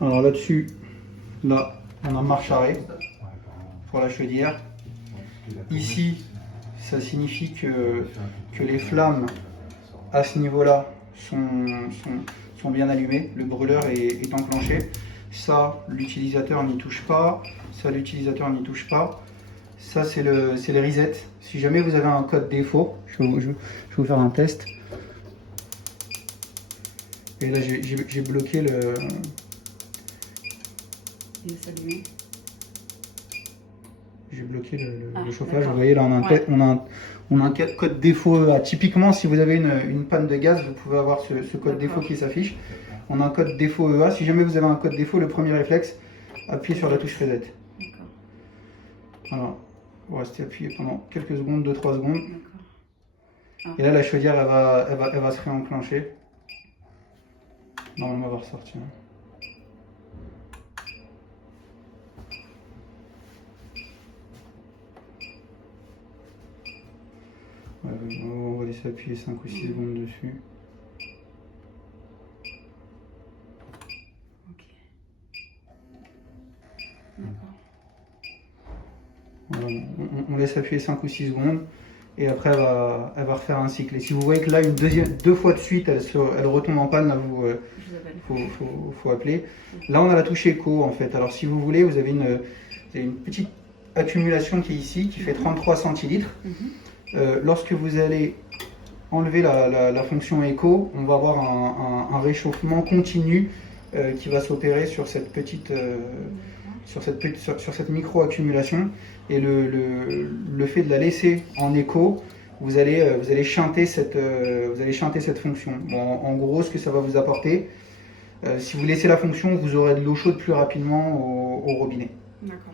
Alors là-dessus, là, on a marche arrêt pour la chaudière. Ici, ça signifie que les flammes à ce niveau-là sont bien allumées, le brûleur est enclenché. Ça, l'utilisateur n'y touche pas. Ça, l'utilisateur n'y touche pas. Ça, c'est le reset. Si jamais vous avez un code défaut, je vais vous faire un test. Et là, j'ai bloqué le... J'ai bloqué le chauffage. Vous voyez, là, on a un code défaut. Typiquement, si vous avez une panne de gaz, vous pouvez avoir ce code défaut qui s'affiche. On a un code défaut EA. Si jamais vous avez un code défaut, le premier réflexe, appuyez sur la touche reset. Voilà. Vous restez appuyé pendant quelques secondes, 2-3 secondes. Et là, la chaudière, elle va se réenclencher. Normalement, elle va ressortir. On va laisser appuyer 5 ou 6 secondes dessus. Voilà, on laisse appuyer 5 ou 6 secondes et après elle va refaire un cycle. Et si vous voyez que là, deux fois de suite, elle retombe en panne, là, faut appeler. Là, on a la touche écho en fait. Alors si vous voulez, vous avez une petite accumulation qui est ici, qui fait 33 centilitres. Lorsque vous allez enlever la fonction écho, on va avoir un réchauffement continu qui va s'opérer sur cette petite sur cette micro-accumulation. Et le fait de la laisser en écho, vous allez chanter cette fonction. Bon, en gros, ce que ça va vous apporter, si vous laissez la fonction, vous aurez de l'eau chaude plus rapidement au robinet. D'accord.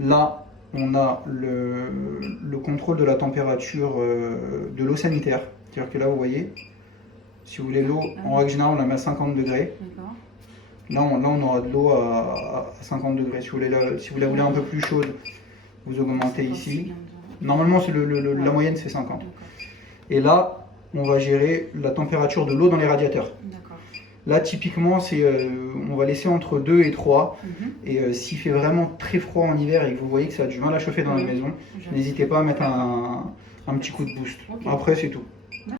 Là, on a le contrôle de la température de l'eau sanitaire. C'est-à-dire que là, vous voyez, si vous voulez l'eau, en règle générale, on la met à 50 degrés. Là, on aura de l'eau à 50 degrés. Si vous la voulez un peu plus chaude, vous augmentez ici. Normalement, la moyenne, c'est 50. Et là, on va gérer la température de l'eau dans les radiateurs. Là, typiquement, on va laisser entre 2 et 3. Et s'il fait vraiment très froid en hiver et que vous voyez que ça a du mal à chauffer dans la maison, n'hésitez pas à mettre un petit coup de boost. Après, c'est tout.